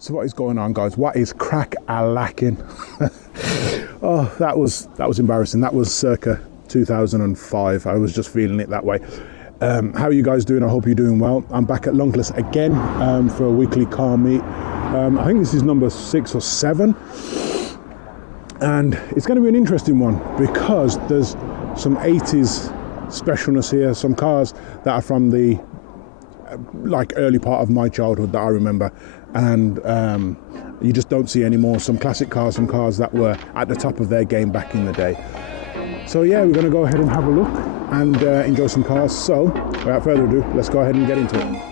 So what is going on, guys? What is crack-a-lacking? Oh, that was embarrassing. That was circa 2005. I was just feeling it that way. How are you guys doing? I hope you're doing well. I'm back at Lenthal again for a weekly car meet. I think this is number 6 or 7. And it's going to be an interesting one because there's some 80s specialness here, some cars that are from the early part of my childhood that I remember, and you just don't see anymore. Some classic cars, some cars that were at the top of their game back in the day. So yeah, we're going to go ahead and have a look and enjoy some cars. So without further ado, let's go ahead and get into it.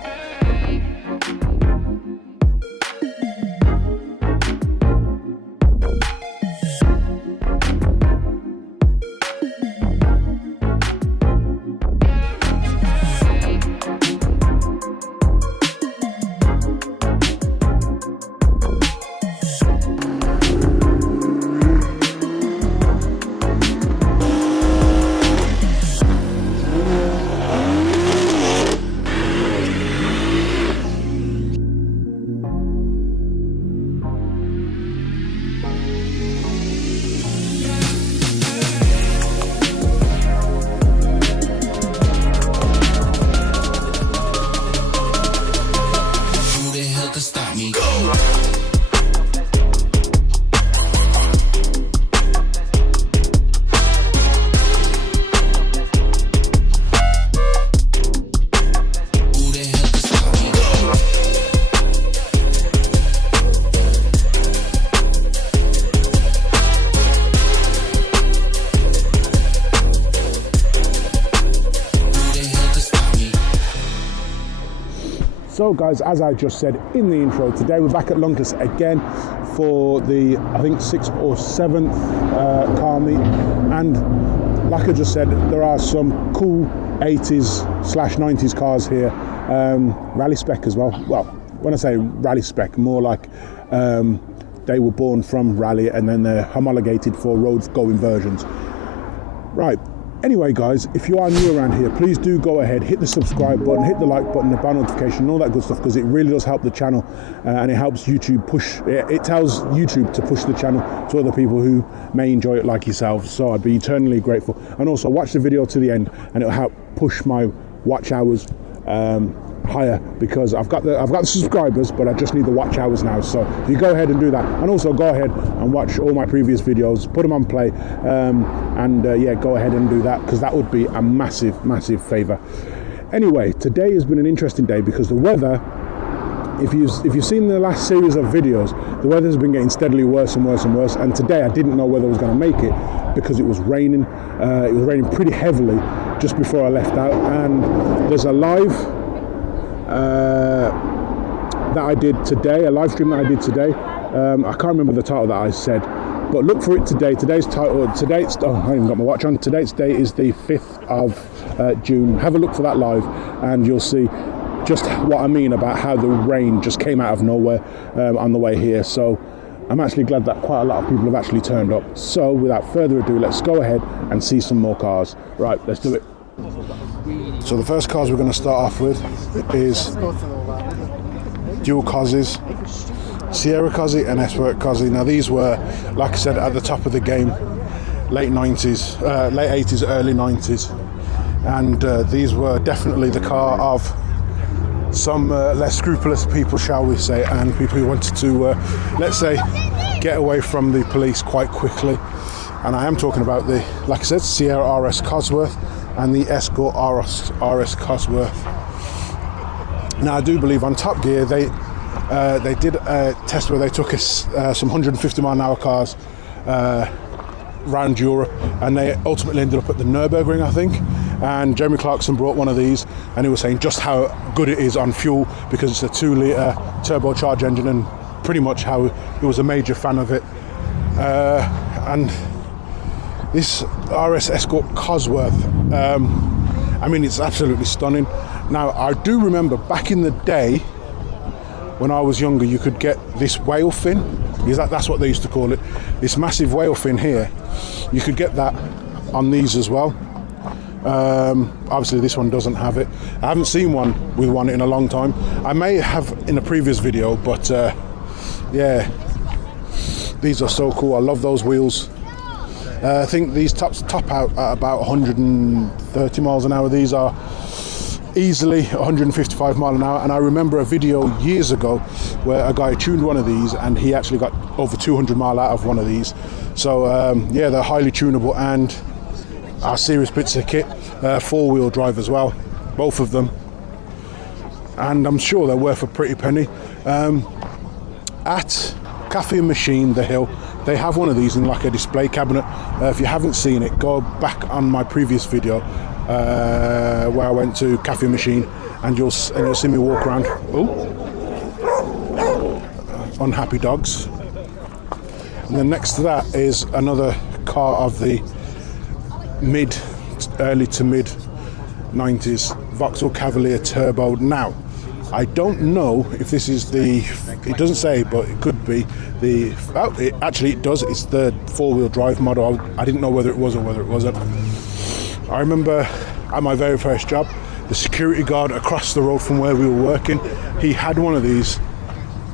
So guys, as I just said in the intro, today we're back at Lenthal again for the, I think, 6th or 7th car meet. And like I just said, there are some cool 80s/90s cars here, rally spec as well. Well, when I say rally spec, more like they were born from rally and then they're homologated for road going versions. Right. Anyway, guys, if you are new around here, please do go ahead, hit the subscribe button, hit the like button, the bell notification, and all that good stuff, because it really does help the channel and it helps YouTube push, it tells YouTube to push the channel to other people who may enjoy it like yourselves. So I'd be eternally grateful. And also watch the video to the end and it'll help push my watch hours higher, because I've got the subscribers, but I just need the watch hours now. So if you go ahead and do that, and also go ahead and watch all my previous videos, put them on play, yeah, go ahead and do that, because that would be a massive favor. Anyway, today has been an interesting day because the weather, if you've seen the last series of videos, the weather has been getting steadily worse and worse and worse. And today I didn't know whether I was going to make it because it was raining. It was raining pretty heavily just before I left out. And there's a live that I did today, a live stream that I did today. I can't remember the title that I said, but look for it today. Today's title, oh, I haven't even got my watch on. Today's date is the 5th of June. Have a look for that live and you'll see just what I mean about how the rain just came out of nowhere on the way here. So I'm actually glad that quite a lot of people have actually turned up. So without further ado, let's go ahead and see some more cars. Right, let's do it. So the first cars we're going to start off with is dual Cozzies, Sierra Cozzy and S-Work Cozzy. Now these were, like I said, at the top of the game, late 90s, late 80s, early 90s. And these were definitely the car of some less scrupulous people, shall we say, and people who wanted to, let's say, get away from the police quite quickly. And I am talking about the, like I said, Sierra RS Cosworth and the Escort RS Cosworth. Now I do believe on Top Gear they did a test where they took us some 150 mile an hour cars around Europe, and they ultimately ended up at the Nürburgring, I think. And Jeremy Clarkson brought one of these, and he was saying just how good it is on fuel because it's a 2-litre turbocharged engine, and pretty much how he was a major fan of it. And this RS Escort Cosworth, I mean, it's absolutely stunning. Now, I do remember back in the day when I was younger, you could get this whale fin, because that's what they used to call it, this massive whale fin here. You could get that on these as well. Obviously this one doesn't have it. I haven't seen one with one in a long time. I may have in a previous video, but Yeah, these are so cool. I love those wheels. I think these top out at about 130 miles an hour. These are easily 155 mile an hour, and I remember a video years ago where a guy tuned one of these and he actually got over 200 mile out of one of these. So yeah, they're highly tunable and are serious bits of kit. 4-wheel drive as well, both of them, and I'm sure they're worth a pretty penny. At Cafe and Machine, The Hill, they have one of these in like a display cabinet. If you haven't seen it, go back on my previous video where I went to Cafe and Machine, and you'll see me walk around. Oh, unhappy dogs. And then next to that is another car of the early to mid 90s, Vauxhall Cavalier Turbo. Now, I don't know if this is it doesn't say, but it could be it does. It's the 4-wheel drive model. I didn't know whether it was or whether it wasn't. I remember at my very first job, the security guard across the road from where we were working, he had one of these,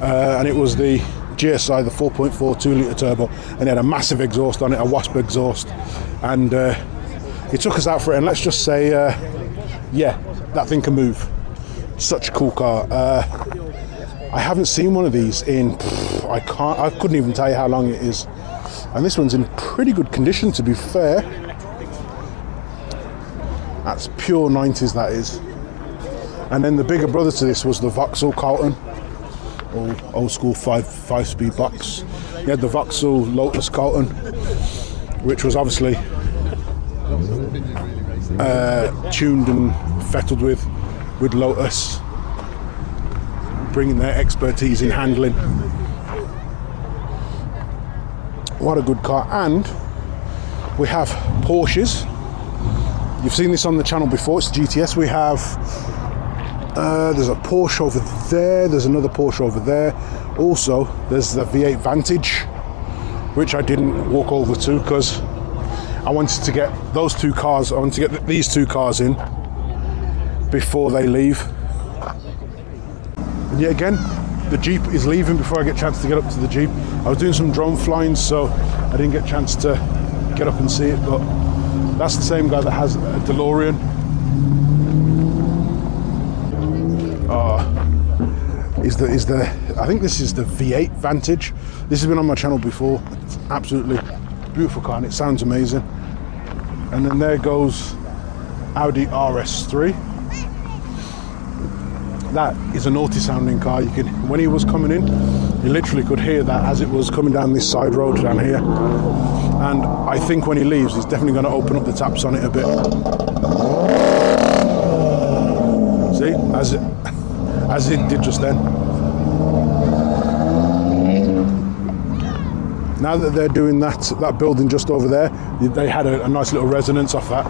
and it was the GSI, the 4.4 2-litre turbo, and it had a massive exhaust on it, a Wasp exhaust, and he took us out for it, and let's just say, yeah, that thing can move. Such a cool car. I haven't seen one of these in, I couldn't even tell you how long it is, and this one's in pretty good condition, to be fair. That's pure 90s, that is. And then the bigger brother to this was the Vauxhall Carlton, old school 5-speed box. You had the Vauxhall Lotus Carlton, which was obviously tuned and fettled with Lotus, bringing their expertise in handling. What a good car. And we have Porsches. You've seen this on the channel before. It's GTS. We have there's a Porsche over there, there's another Porsche over there. Also, there's the V8 Vantage, which I didn't walk over to because I wanted to get those two cars, I wanted to get these two cars in before they leave. And yet again, the Jeep is leaving before I get a chance to get up to the Jeep. I was doing some drone flying, so I didn't get a chance to get up and see it, but that's the same guy that has a DeLorean. I think this is the V8 Vantage. This has been on my channel before. It's absolutely beautiful car and it sounds amazing. And then there goes Audi RS3. That is a naughty sounding car. You could, when he was coming in, you literally could hear that as it was coming down this side road down here. And I think when he leaves, he's definitely going to open up the taps on it a bit. See, as it did just then. Now that they're doing that building just over there, they had a nice little resonance off that.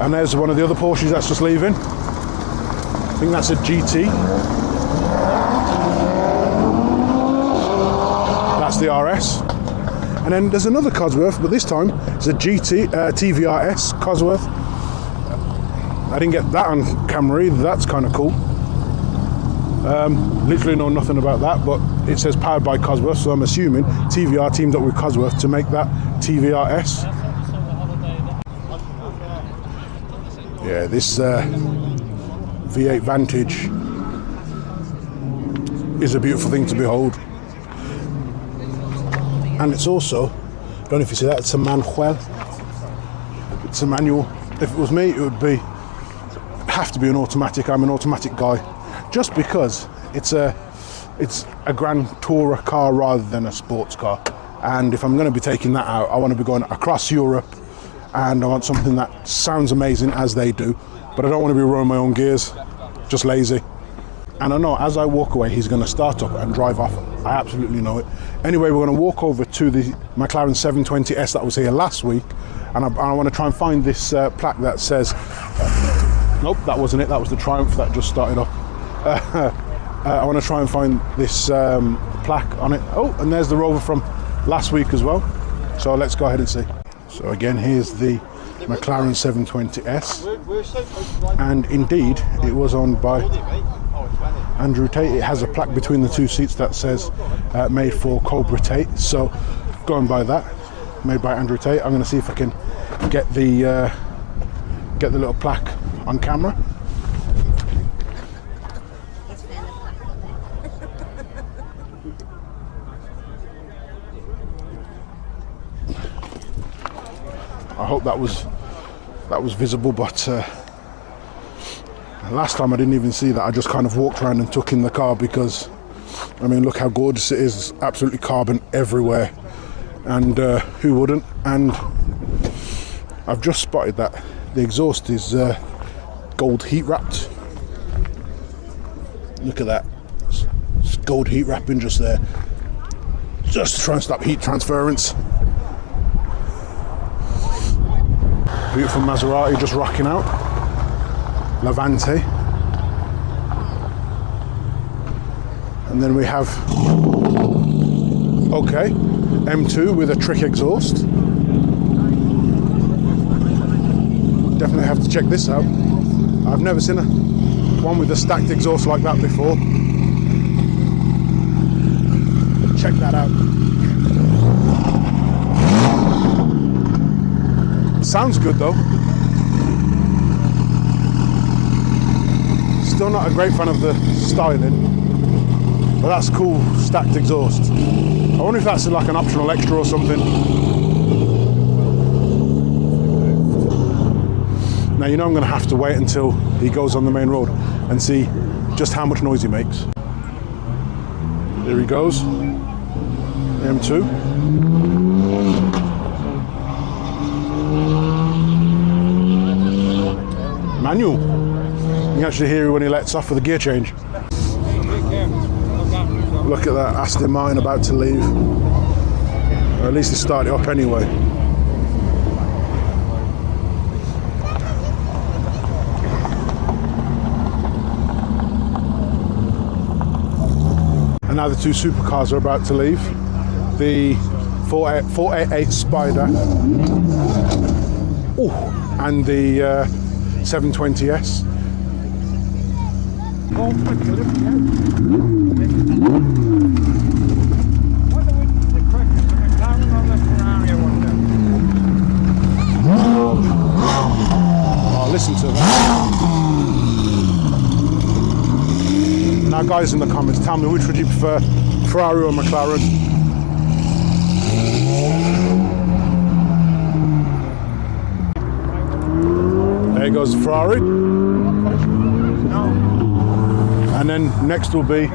And there's one of the other Porsches that's just leaving. I think that's a GT. That's the RS. And then there's another Cosworth, but this time it's a GT TVRS Cosworth. I didn't get that on camera either. That's kind of cool. Literally know nothing about that, but it says powered by Cosworth, so I'm assuming TVR teamed up with Cosworth to make that TVRS. Yeah, this V8 Vantage is a beautiful thing to behold. And it's also, I don't know if you see that, it's a manual. It's a manual. If it was me, it would have to be an automatic. I'm an automatic guy, just because it's a Grand Tourer car rather than a sports car. And if I'm going to be taking that out, I want to be going across Europe, and I want something that sounds amazing as they do, but I don't want to be rolling my own gears, just lazy. And I know as I walk away, he's going to start up and drive off. I absolutely know it. Anyway, we're going to walk over to the McLaren 720S that was here last week, and I want to try and find this plaque that says, nope, that wasn't it, that was the Triumph that just started up. I want to try and find this plaque on it. Oh, and there's the Rover from last week as well. So let's go ahead and see. So again, here's the McLaren 720S, and indeed it was owned by Andrew Tate. It has a plaque between the two seats that says made for Cobra Tate, so going by that, made by Andrew Tate. I'm going to see if I can get the little plaque on camera. I hope that was visible, but last time I didn't even see that. I just kind of walked around and took in the car because, I mean, look how gorgeous it is. Absolutely carbon everywhere, and who wouldn't? And I've just spotted that the exhaust is gold heat wrapped. Look at that, it's gold heat wrapping just there, just to try and stop heat transference. Beautiful Maserati just rocking out. Levante. And then we have, okay, M2 with a trick exhaust. Definitely have to check this out. I've never seen one with a stacked exhaust like that before. Check that out. Sounds good though. Still not a great fan of the styling, but that's cool, stacked exhaust. I wonder if that's like an optional extra or something. Now you know I'm going to have to wait until he goes on the main road and see just how much noise he makes. There he goes, M2. Manual. You can actually hear when he lets off with the gear change. Look at that Aston Martin about to leave. Or at least it started up anyway. And now the two supercars are about to leave. The 488 Spider. Ooh, and the 720S. Oh, listen to that. Now guys in the comments, tell me, which would you prefer, Ferrari or McLaren? There goes the Ferrari. And then next will be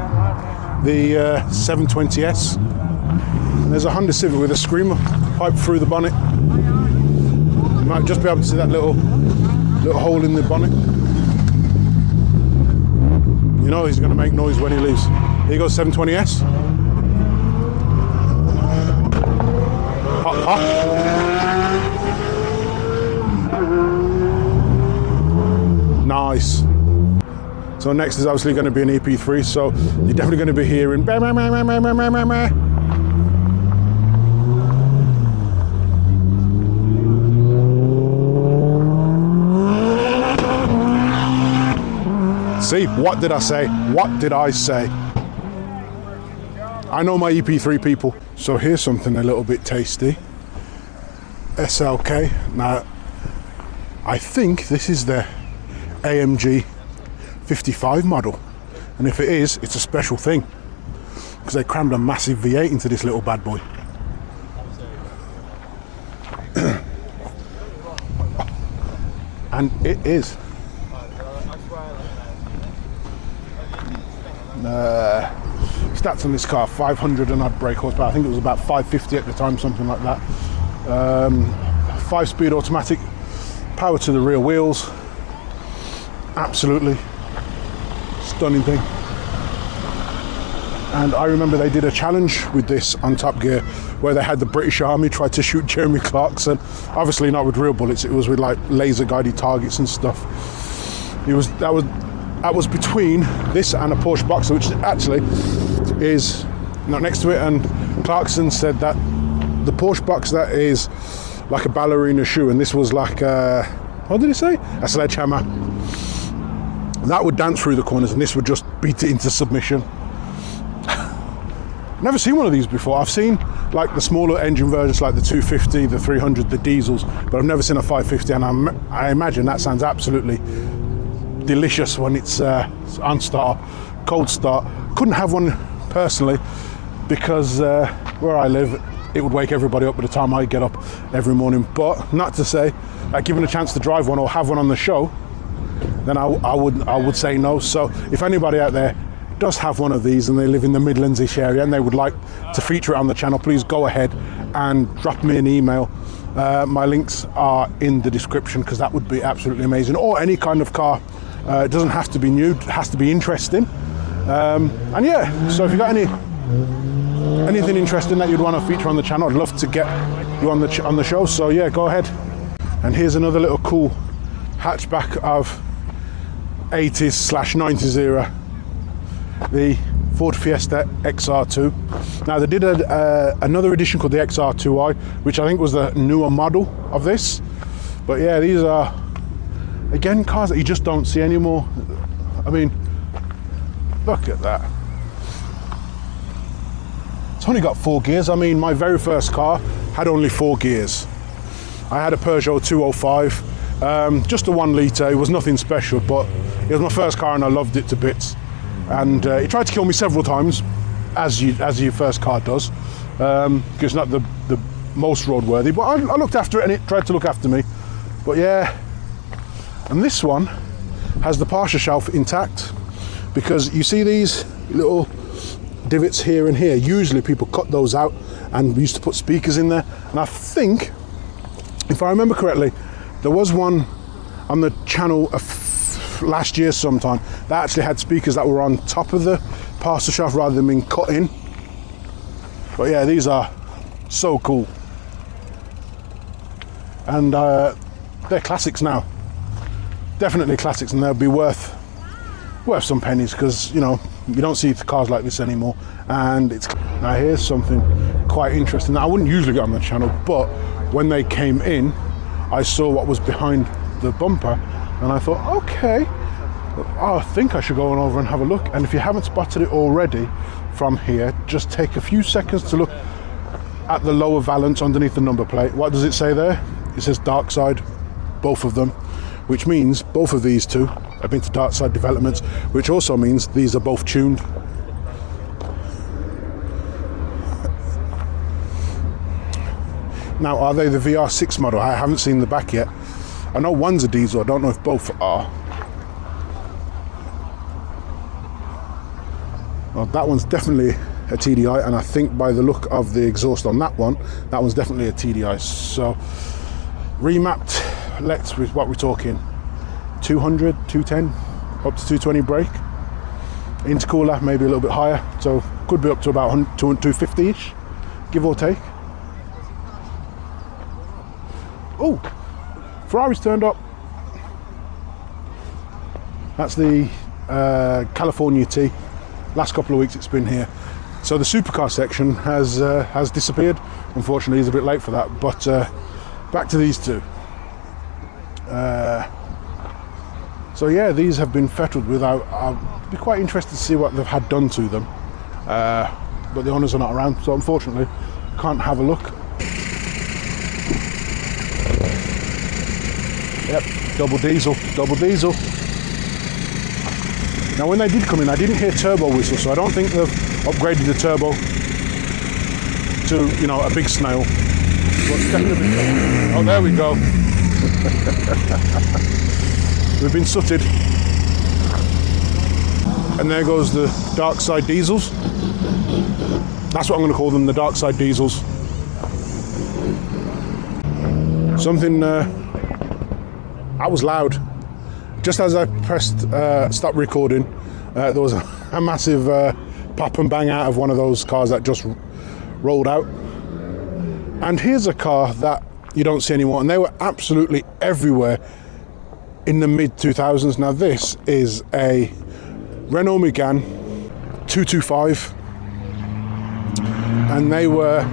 the 720S. And there's a Honda Civic with a screamer pipe through the bonnet. You might just be able to see that little hole in the bonnet. You know he's going to make noise when he leaves. Here goes 720S. Hop, hop. Nice. So next is obviously going to be an EP3, so you're definitely going to be hearing bah, bah, bah, bah, bah, bah, bah, bah. See, what did I say? What did I say? I know my EP3 people. So here's something a little bit tasty. SLK. Now, I think this is the AMG 55 model, and if it is, it's a special thing because they crammed a massive V8 into this little bad boy. And it is stats on this car, 500 and odd brake horsepower. I think it was about 550 at the time, something like that. 5-speed automatic, power to the rear wheels. Absolutely stunning thing. And I remember they did a challenge with this on Top Gear where they had the British Army try to shoot Jeremy Clarkson. Obviously not with real bullets, it was with like laser guided targets and stuff. That was between this and a Porsche Boxer, which actually is not next to it, and Clarkson said that the Porsche Boxer is like a ballerina shoe, and this was like what did he say? A sledgehammer. That would dance through the corners, and this would just beat it into submission. Never seen one of these before. I've seen like the smaller engine versions, like the 250, the 300, the diesels, but I've never seen a 550, and I imagine that sounds absolutely delicious when it's on start, cold start. Couldn't have one personally because where I live, it would wake everybody up by the time I get up every morning. But not to say, given a chance to drive one or have one on the show, then I would say no. So if anybody out there does have one of these and they live in the Midlands-ish area and they would like to feature it on the channel, please go ahead and drop me an email. My links are in the description, because that would be absolutely amazing. Or any kind of car. It doesn't have to be new, it has to be interesting. And yeah, so if you got anything interesting that you'd want to feature on the channel, I'd love to get you on the show. So yeah, go ahead. And here's another little cool hatchback of 80s/90s era, the Ford Fiesta XR2. Now they did another edition called the XR2i, which I think was the newer model of this. But yeah, these are again cars that you just don't see anymore. I mean, look at that. It's only got 4 gears. I mean, my very first car had only 4 gears. I had a Peugeot 205, just a 1 litre. It was nothing special, but it was my first car and I loved it to bits. And it tried to kill me several times, as your first car does, because it's not the most roadworthy. But I looked after it and it tried to look after me. But yeah, and this one has the partial shelf intact, because you see these little divots here and here. Usually people cut those out and we used to put speakers in there. And I think, if I remember correctly, there was one on the channel last year sometime that actually had speakers that were on top of the parcel shaft rather than being cut in. But yeah, these are so cool, and they're classics now, definitely classics, and they'll be worth some pennies, because you know, you don't see cars like this anymore. And it's now, here's something quite interesting that I wouldn't usually get on the channel, but when they came in I saw what was behind the bumper and I thought, okay, I think I should go on over and have a look. And if you haven't spotted it already from here, just take a few seconds to look at the lower valance underneath the number plate. What does it say there? It says dark side, both of them, which means both of these two have been to dark side developments, which also means these are both tuned. Now, are they the VR6 model? I haven't seen the back yet. I know one's a diesel, I don't know if both are. Well, that one's definitely a TDI, and I think by the look of the exhaust on that one's definitely a TDI. So, remapped, what we're talking, 200, 210, up to 220 brake. Intercooler, maybe a little bit higher, so could be up to about 250-ish, give or take. Oh, Ferrari's turned up. That's the California T. Last couple of weeks it's been here. So the supercar section has disappeared. Unfortunately, he's a bit late for that. But back to these two. So yeah, these have been fettled without. I'll be quite interested to see what they've had done to them. But the owners are not around, so unfortunately, can't have a look. Yep, double diesel. Now when they did come in, I didn't hear turbo whistle, so I don't think they've upgraded the turbo to, you know, a big snail. But definitely, oh, there we go. We've been sooted. And there goes the dark side diesels. That's what I'm going to call them, the dark side diesels. Something that was loud. Just as I pressed stop recording, there was a massive pop and bang out of one of those cars that just rolled out. And here's a car that you don't see anymore, and they were absolutely everywhere in the mid-2000s. Now this is a Renault Megane 225, and they were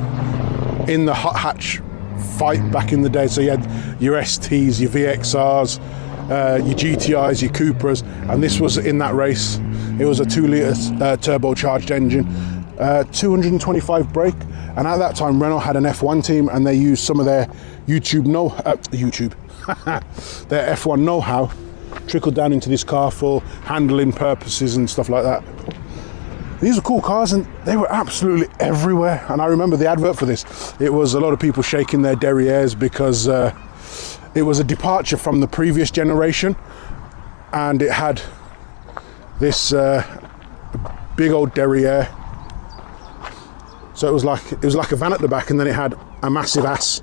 in the hot hatch fight back in the day. So you had your STs, your VXRs, your GTIs, your Cupras, and this was in that race. It was a 2-litre turbocharged engine, 225 brake, and at that time Renault had an F1 team, and they used some of their their F1 know-how trickled down into this car for handling purposes and stuff like that. These were cool cars, and they were absolutely everywhere. And I remember the advert for this. It was a lot of people shaking their derrieres because it was a departure from the previous generation, and it had this big old derriere. So it was like a van at the back, and then it had a massive ass.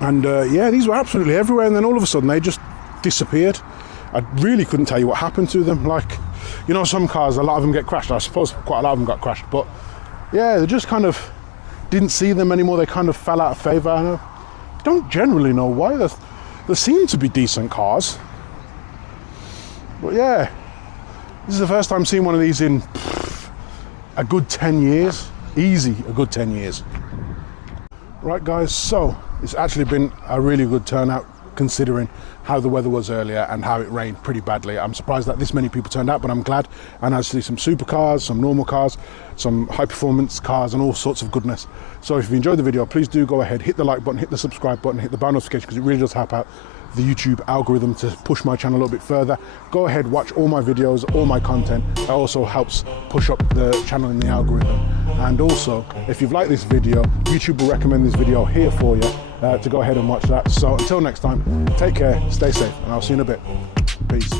And yeah, these were absolutely everywhere, and then all of a sudden they just disappeared. I really couldn't tell you what happened to them. Like, you know, some cars, a lot of them get crashed. I suppose quite a lot of them got crashed, but yeah, they just kind of didn't see them anymore. They kind of fell out of favour. I don't generally know why. There seem to be decent cars, but yeah, this is the first time seeing one of these in a good 10 years. Easy, a good 10 years. Right guys, so it's actually been a really good turnout considering how the weather was earlier and how it rained pretty badly. I'm surprised that this many people turned out, but I'm glad. And I see some supercars, some normal cars, some high performance cars, and all sorts of goodness. So if you enjoyed the video, please do go ahead, hit the like button, hit the subscribe button, hit the bell notification, because it really does help out the YouTube algorithm to push my channel a little bit further. Go ahead, watch all my videos, all my content. That also helps push up the channel in the algorithm. And also, if you've liked this video, YouTube will recommend this video here for you to go ahead and watch that. So until next time, take care, stay safe, and I'll see you in a bit. Peace.